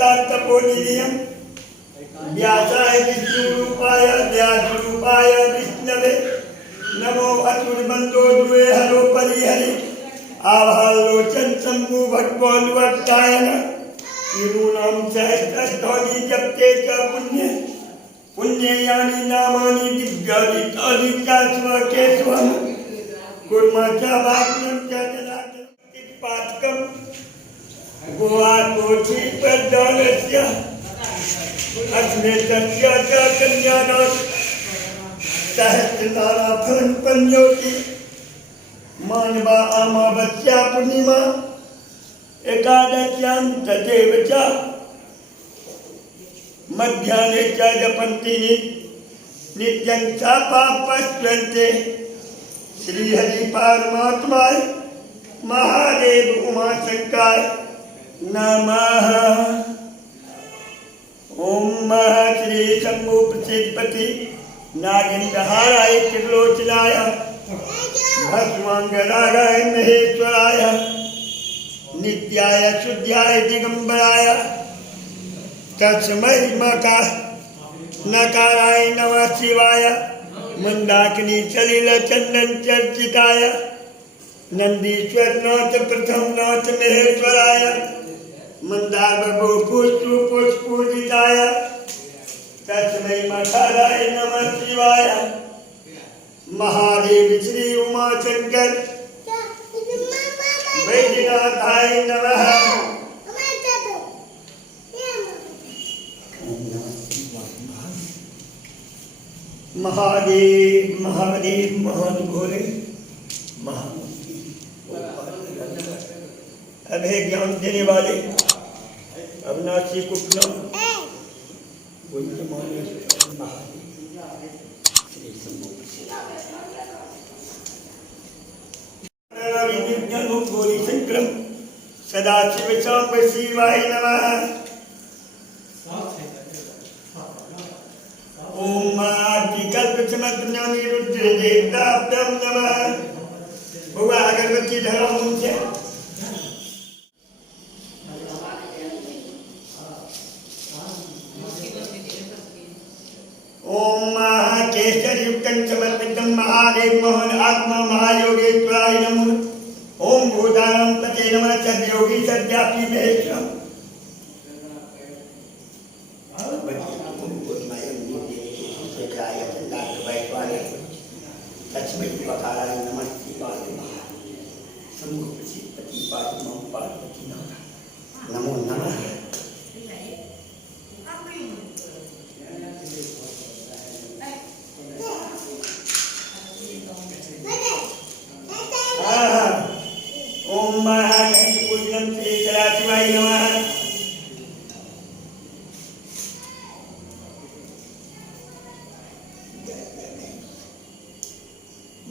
तपोनिधियं व्यासाय विष्णुरूपाय व्यासरूपाय विष्णवे नमो अतुर्बन्धो द्वे हरो परिहरि आभालोचन शंभु भगवानुवत्तायन तिरुनाम सहस्रस्थानि जपते च पुण्य पुण्ययानि नामानि दिव्यानि तानि च केशवम् कुर्मः च वाक्यं च जनार्दनं पातकम् गोवाकोची प्रदानस्य अस्मे तस्य च कन्यानां सहस्रनाराफलं पन्योति मानवा अमावस्या पूर्णिमा एकादश्यां तथैव च मध्याह्ने च जपन्ति नित्यं च पापस्वन्ते श्रीहरि परमात्माय महादेव उमाशंकराय नमः। ओम श्री शंभु प्रसिद्धपति नागेन्द्रहाराय त्रिलोचनाय भस्मांगरागाय महेश्वराय नित्याय शुद्ध्याय दिगंबराय तस्मै नकाराय नमः शिवाय मंदाकिनी सलिल चंदन चर्चिताय नंदीश्वर नाथ प्रथम नाथ महेश्वराय मंदार पुष्पूजिताय तस्मै मठाराय नमः शिवाय महादेव श्री उमाशंकर वैद्यनाथाय नमः। महादेव महादेव महानुभोले महामूर्ति अभय ज्ञान देने वाले अविनाशी कुटुंब गौरी शंकरम सदाशिव सांब शिवाय नमः। ओम कल्पसमग्नामी रुद्र देवताभ्यं नमः। भुवा अगरबत्ती धरा मुझे ओम केसरयुक्तं समर्पितं महादेव मोहन आत्मा महायोगेश्वराय नमः। ओम भूतानां पते नमः सद्योगी सद्व्यापी महेश्वरम्। लक्ष्मी पकाराय नमः शिवाय शंभु प्रसिद्धपति पार्वती नमो नमः। ओम पूजनम श्री सदाशिवाय नमः।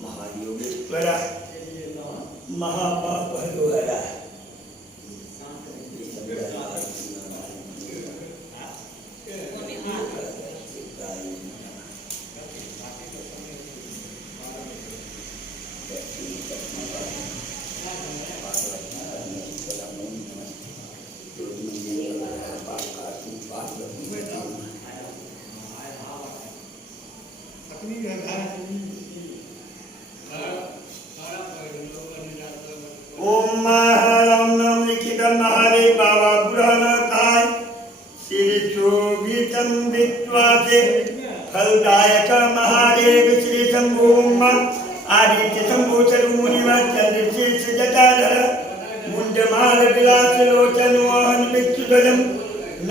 महायोगेश्वरा महापाप हरोहरा ओम राम नाम लिखितं महादेव बाबा पुराणकाय श्री शोभितं विद्वासे फलदायक महादेव श्री शंभु आदित्य शंभु चरुमुनिवत् चंद्रशेष जटाधर मुंडमाल विलास लोचन मोहन विक्षुधरम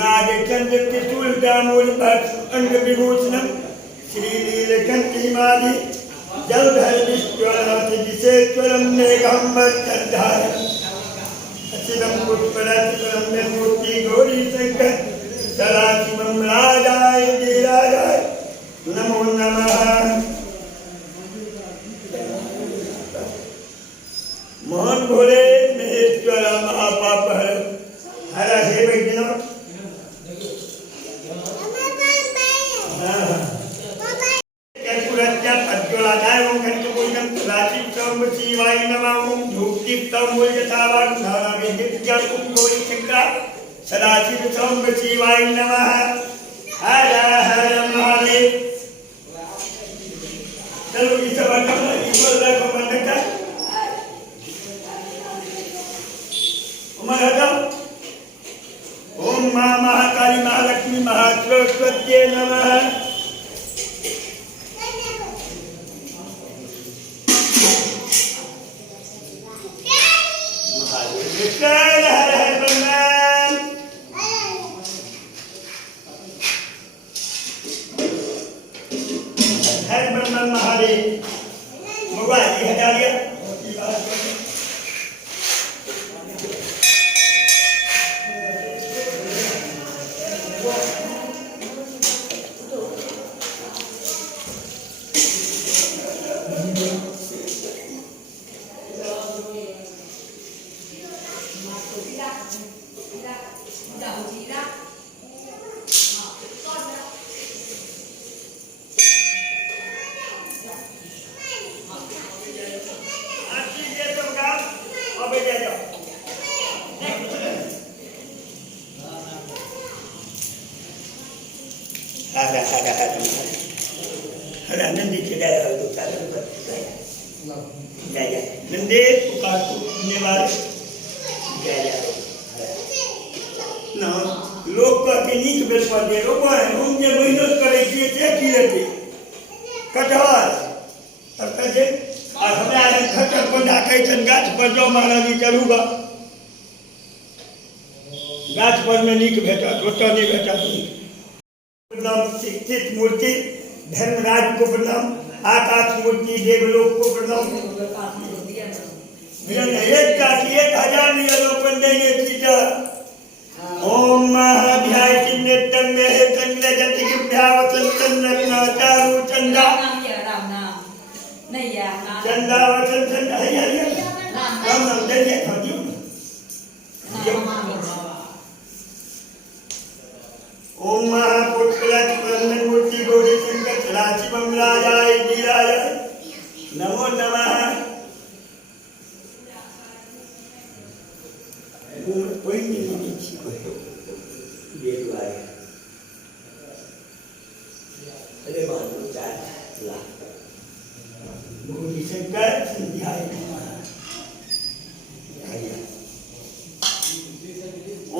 नागचंद्र त्रिशूल दामोल अंग विभूषणम श्रीनीलकंठ हिमालय जलधर विश्वनाथ विशेश्वरम मेघंबर चंद्रधार शिवम पुष्परम मूर्ति गौरी शंकर सदाशिवम राजाय धीराजाय नमो नमः। मोहन भोले महेश्वर महापाप हर हे वैद्यनाथ शिवाय नमः। ओम धूप दीप्तम मूल्यतावान धारा विद्या गौरी शंकर सदाशिव सोम शिवाय नमः। हर हर महादेव। चलो इस बार ईश्वर को मन कर उमर हटो। ओम मां महाकाली महालक्ष्मी महासरस्वत्यै नमः। हर हर ब्रह्मन। हर ब्रह्मन महादेव। मोबाइल हटा दिया। Ada nanti tidak ada itu cara berjaya. Jaya. Nanti bukan menyebar jaya. Nah, लोग कहीं के बेल पर दे रोबो है हम जे मेहनत करे छी से की लेते कटहल और कहे और हमरा खटर बंधा के छन गाछ पर जो महारानी चलूगा गाछ पर में नीक भेटा ओटा नहीं भेटा प्रणाम शिक्षित मूर्ति धर्मराज को प्रणाम आकाश मूर्ति देवलोक को प्रणाम एक का 1000 नियलोपन देंगे सीता ओम महाध्याय चिन्नेत्तम में है चंद्र जति की भ्यावसंतन रत्ना चारु चंदा राम नाम नहीं यार चंदा वसन चंदा है यार राम नाम दे दे खादियो ओम महापुत्रलक्ष ब्रह्मन मूर्ति गौरी शंकर राशि बमराजाय वीराय नमो नमः कोई नहीं छिको देवाय अरे मानो चार ला गौरी शंकर संध्याय नमः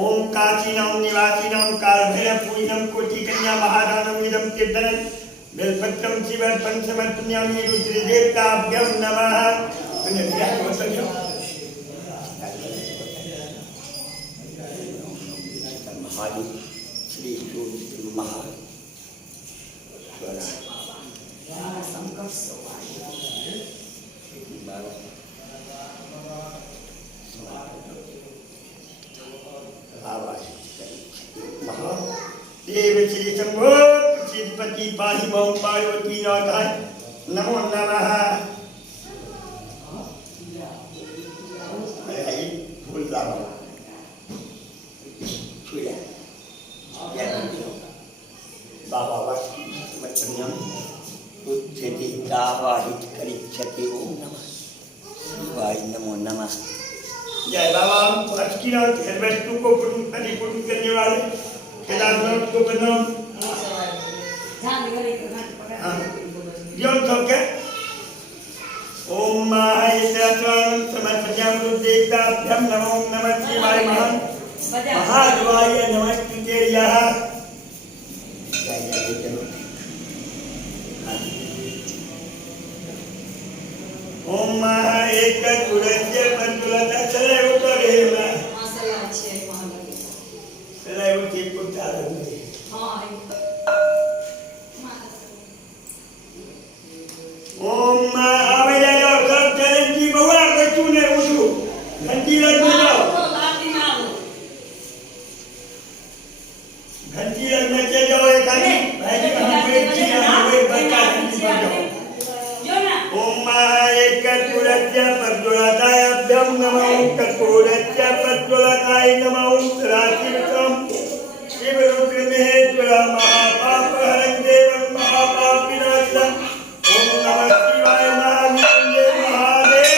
ओम काशी नाम निवासी नाम काल भैरव पूजनम कोटि कन्या महादानम इदम तीर्थन बेलपत्रम शिवर पंचमर्पण्यामि रुद्र देवताभ्यं नमः पुनर्व्याह वसन्यो महादेव श्री सूर्य महा शंकर सोवाय देव श्री शंभो श्रीपति पाहि मम पार्वती नाथाय नमो नमः फूल लाओ छुया बाबा वचनम उच्चति दावाहित करिष्यति ओम नमः शिवाय नमो नमः जय बाबा अस्किनाथ हेलमेट को परिपूर्ण करने वाले केदारनाथ को प्रणाम ओम महाईश्वराय समर्पयामि नमो नमः शिवाय महादेवाय नमस्ते यः ओम महा एक गुरज्य पंचलता चले उतरे ना माशाल्लाह अच्छे महादेव चले उठी पुकार दे हां ओम आवे जाओ सब चरण की बउआ बच्चू ने उठो घंटी लग जाओ घंटी लगने के जाओ एक आदमी भाई जी हम एक जी हमें बच्चा घंटी बज जाओ ओम एक कर्पूरस्य प्रज्वलताभ्यं नमः कर्पूरस्य प्रज्वलताय नमः राशिवसं शिवरुद्रमेश्वर महापापहरं देवं महापापविनाशनं ओम नमः शिवाय महावीराय महादेव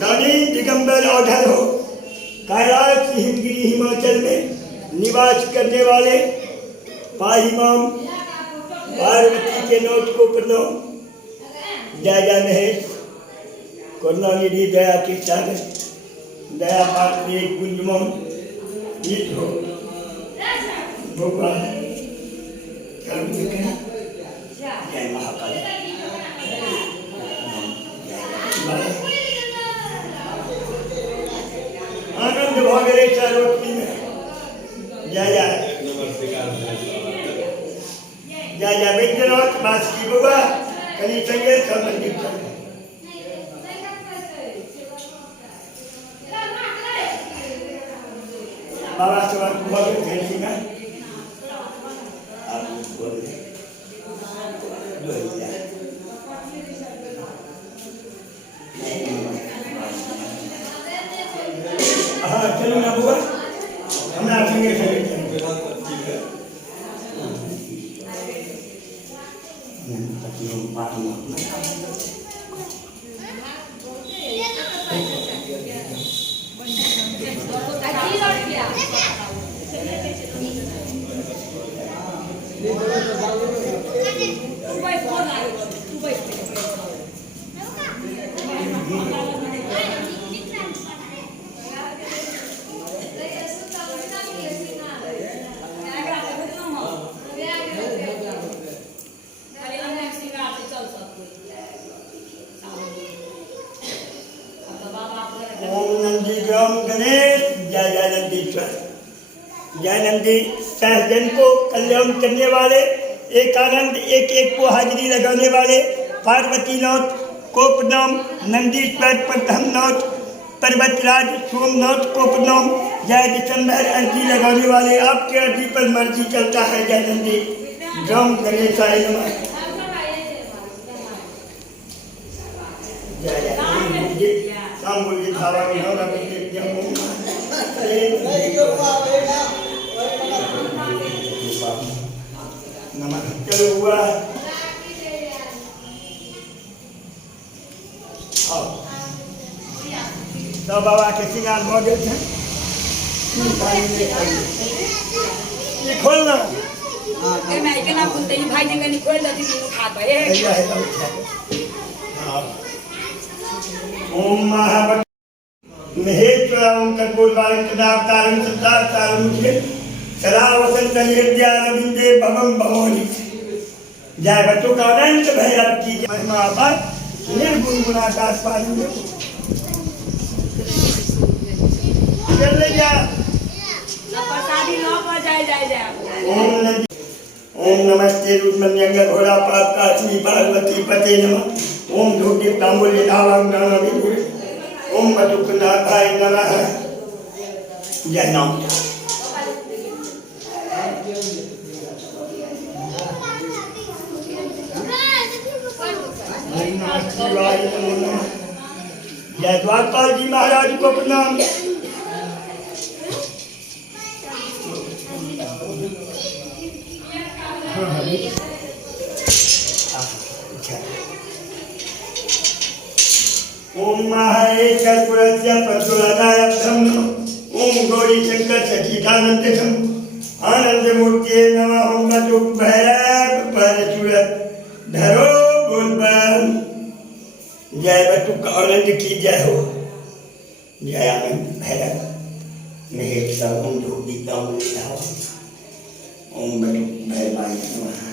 दानी दिगंबर औधर हो, कैलाश हिमगिरी हिमाचल में निवास करने वाले पाहिमाम पार्वती के नोट को प्रणाम। जय जय महेश, करुणानिधि दया के सागर, दया पात्र गुंजमोहन ईद हो भगवान। जय महाकाल। आनंद भोगरे चारोटी में जय जय जय जय वैद्यनाथ मास की बुआ कली संगे संबंधित बाबा सवाल बहुत थैंक ना आप बोल हाँ चलो ना बुआ हमारा संगे संगे जय नंदी सहजन को कल्याण करने वाले, एक आनंद एक एक को हाजिरी लगाने वाले पार्वती नाथ को प्रणाम। नंदीश्वर प्रथम नाथ पर्वतराज सोमनाथ को प्रणाम। जय दिसंबर अर्जी लगाने वाले, आपके अर्जी पर मर्जी चलता है। जय नंदी ग्राम गणेशाय नमः। जय जय सांबुली धावा नमः। चलो हुआ तो बाबा के सिंगार हो गए थे। ये खोलना मैं के नाम बोलते ही भाई ने कहीं खोल दी तो खा पाए। ओम महाभक्त महेश्वरं कर्पूरवाणं कदावतारं सदावतारं मुझे सदा वसंत निर्द्यानविंदे भवं भवोनि। जय बच्चों का अनंत भैरव की महिमा पर निर्गुण गुणाकाश पालन चल जा प्रसादी लो पर जाए ओम नमस्ते रुद्रमन्यंग घोड़ा पाप काश्मी पार्वती पते नमः। ओम धूपदीप तांबूल्य धावांग नानाविधि। ओम मधुकनाथाय नमः। जय नाम जय द्वारपाल जी महाराज को प्रणाम। ओम महाएश्वर पुरस्य पशुराधाय ब्रह्म। ओम गौरी शंकर सचिदानंदम आनंद मूर्ति नमः। ओम बटुक भैरव परशुरत धरो गुणबन। जय बटुक आनंद की जय हो। जय आनंद भैरव महेश्वर। ओम धूपदीप तांबूल्य धावा। ओम बटुक भैरवाय नमः।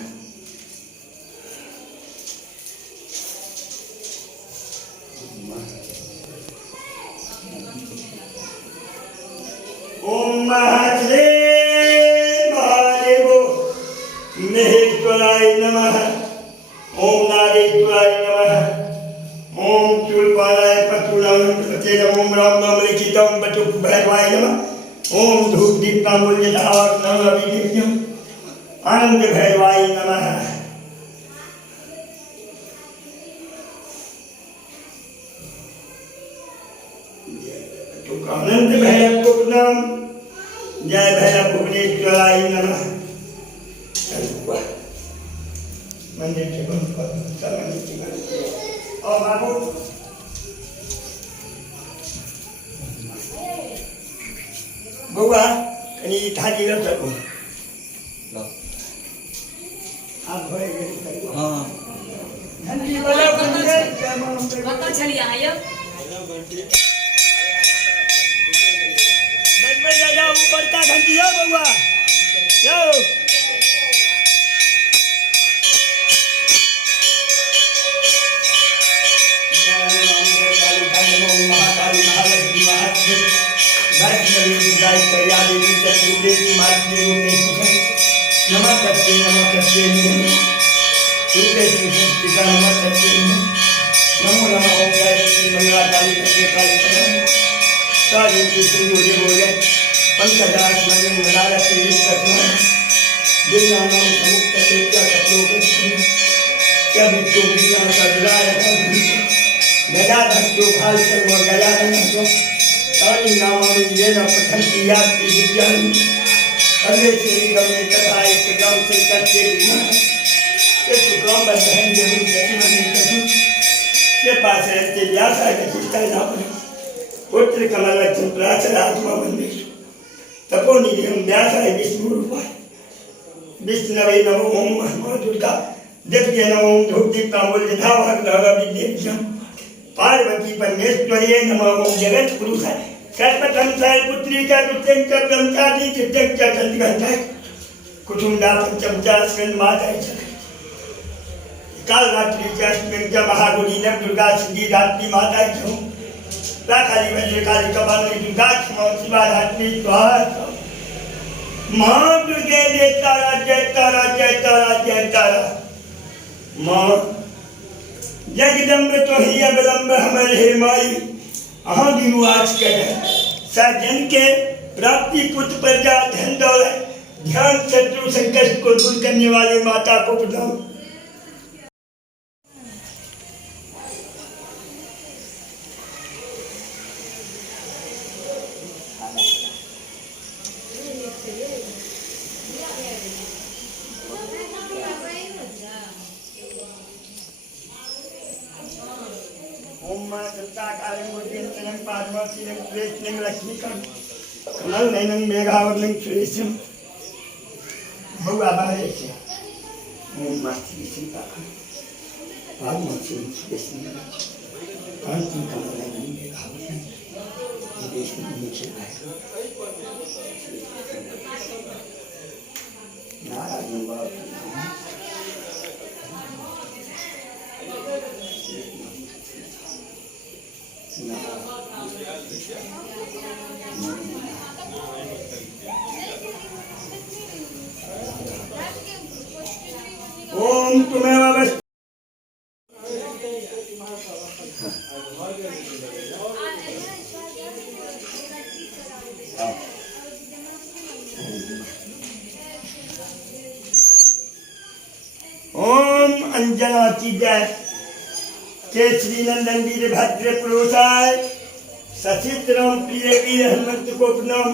ओम महाश्री महादेवो महेश्वराय नमः। ओम नागेश्वराय नमः। ओम चूलपालाय पशुरामपते नमः। ओम राम नाम लिखितं बटुक भैरवाय नमः। ओम धूपदीप तांबूल्य धावा नमः। आनंद भैरवाय नमः। आनंद भैरव को प्रणाम। जय भैरव भुवनेश्वराय नमः। मंदिर के बंद और बाबू बउआ कनी थाली रख सको आप भरे गए हाँ घंटी बजाओ घंटी कत छलिया आयो बज जाओ ऊपर का घंटी हो बउआ जाओ नमः करते पिता नमः करते नमो नमः ओम जय श्री मंगला काली करते काली साधु की सुंदर बोले पंकजात मंगल मनारा से कथन दिनानाम समुक्त तेजा कपलों के क्या बिट्टू बिना सदराय गदा धक्को खाल चल वो गया नहीं तारी नामानी ये न पठन किया की विज्ञान अगले श्री गमे कथा एक ग्राम से करते बिना एक ग्राम बंधन जरूर जरूर नहीं करूं के पास रहते व्यासा के चिंता ना पड़े पुत्र कमल चंद्राचर आत्मा बंदिश तपोनि हम व्यासा विष्णु रूपाय विष्णवे नमो ओम नमो दुर्गा दिव्य नमो धूप दीप कामोल धावक धारा विद्यम पार्वती परमेश्वरी नमो ओम जगत पुरुषाय कल्पतंत्राय पुत्री का दुत्यं च ब्रह्मचारी चित्तं च चंद्रघंटाय कुटुंबा पंचमचा स्कंद माताय च काल रात्रि च अस्मिन् च महागुणी न दुर्गा सिद्धि धात्री माताय च प्राकाली वज्रकाली कपाली दुर्गा क्षमा शिवा धात्री स्वाहा मां दुर्गे जय तारा जय तारा जय तारा जय तारा मां जगदम्ब तो ही अवलंब हमारे हे माई अहाँ दिनुआज कर सजन के प्राप्ति पुत्र प्रजा धन दौलत ध्यान शत्रु संकट को दूर करने वाले माता को प्रणाम ओम मां सत्ता कालं मुद्रितं पादमर्शिनं कृष्णं लक्ष्मीकं कमल नयनं मेघावर्णं सुरेशं भगवा बारे से ओम मां श्री सीता पादमर्शिनं कृष्णं कांति कमल नयनं मेघावर्णं सुरेशं नारायण बाबा ओम तुम्हें अवश्य ओम अंजना की जय केसरी नंदन वीर भद्र पुरुषाय सचित्रम प्रिय वीर हनुमंत को प्रणाम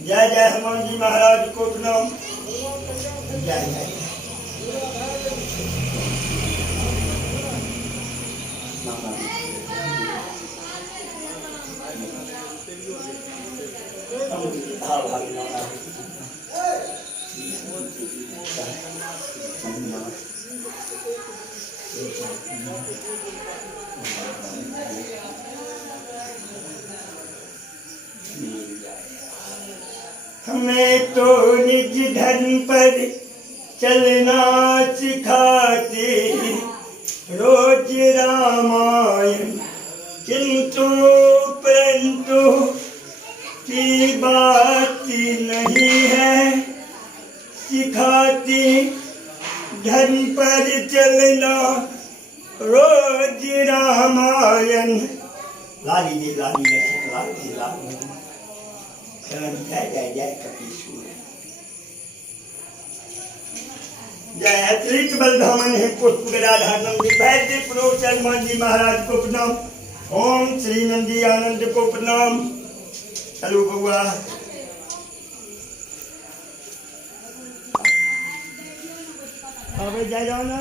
जय जय हनुमान जी महाराज को प्रणाम जय जय हमें तो निज धर्म पर चलना सिखाते रोज रामायण किंतु परंतु की बात नहीं है सिखाती धर्म पर चलना रोज रामायण लाली जी लाली लाली लाली जय जय जय कपीश्वर जय अतिरिक्त बलधामन है पुष्प गदाधारणम वैद्य पुरोहित हनुमान जी महाराज को प्रणाम ओम श्री नंदी आनंद को प्रणाम चलो बउआ अबे जा जाओ ना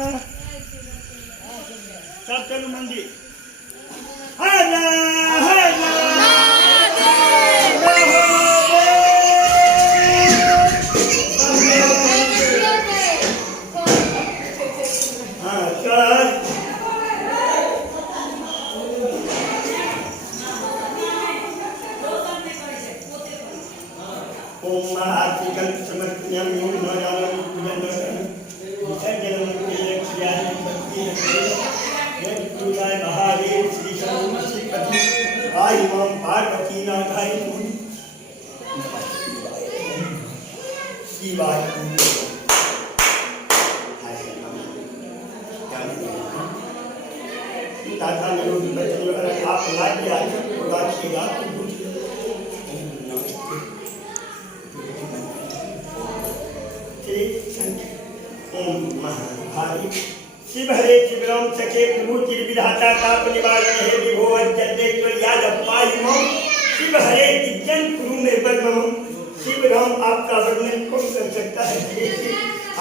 सब चलो मंदिर हरा हरा ओम आर्तिकल समर्पयामि ओम नमः पूजन विसर्जनं क्रियायामि भक्ति जय महादेव श्री श्रीपति आई मां पार्वती नाथाय शिवाय दादा मेरे बच्चों आप लाइए आज राखिएगा ओम महाभारी शिव हरे शिवराम सखे प्रभु विधाता ताप निवारण हे विभो अज्जतेश्वर यादव पाई मम शिव हरे दिव्यं गुरु में बर्मम शिव राम आपका वर्णन कौन कर सकता है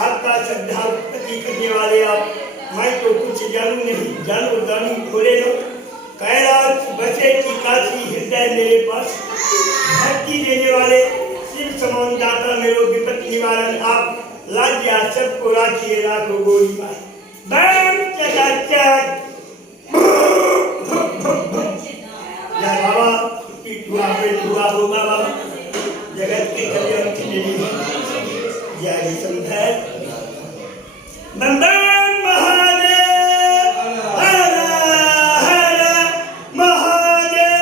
आपका श्रद्धा उत्पत्ति करने वाले आप मैं तो कुछ जानू नहीं जानो दानी खोले लो कैलाश बसे की काशी हृदय मेरे पास भक्ति देने वाले शिव समान दाता मेरो विपत्ति निवारण आप लाजिया सबको राखिए राखो गोरी मार बम चकाचक जय बाबा की दुआ पे दुआ हो बाबा जगत के कल्याण के लिए जय समझाए नंदन महादेव हर हर महादेव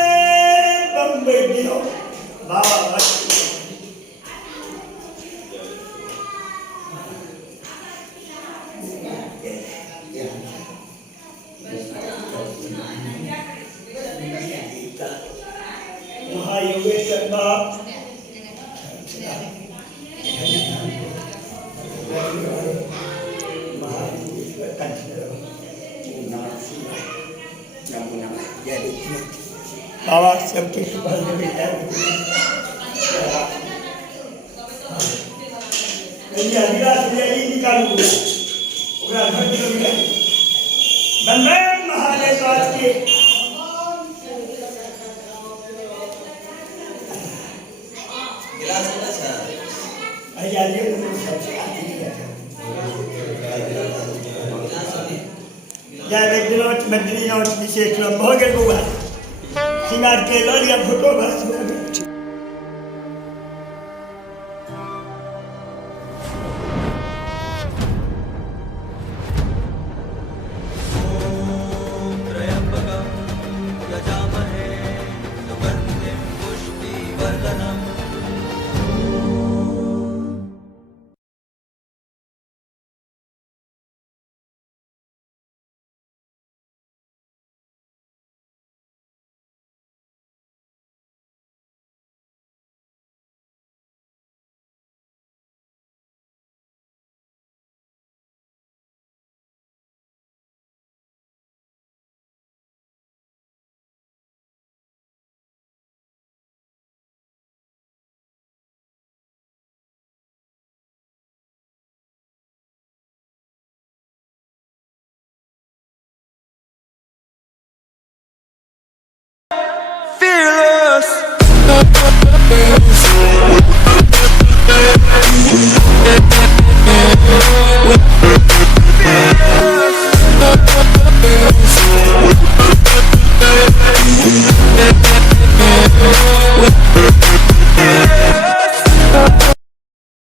बम्बई दियो बाबा महायोगेश्वर बाप बाबा सबके सुबह में महादेव के जय वैद्यनाथ बद्रीनाथ विशेष बहुत गए श्रृंगार के लालिया फोटो बस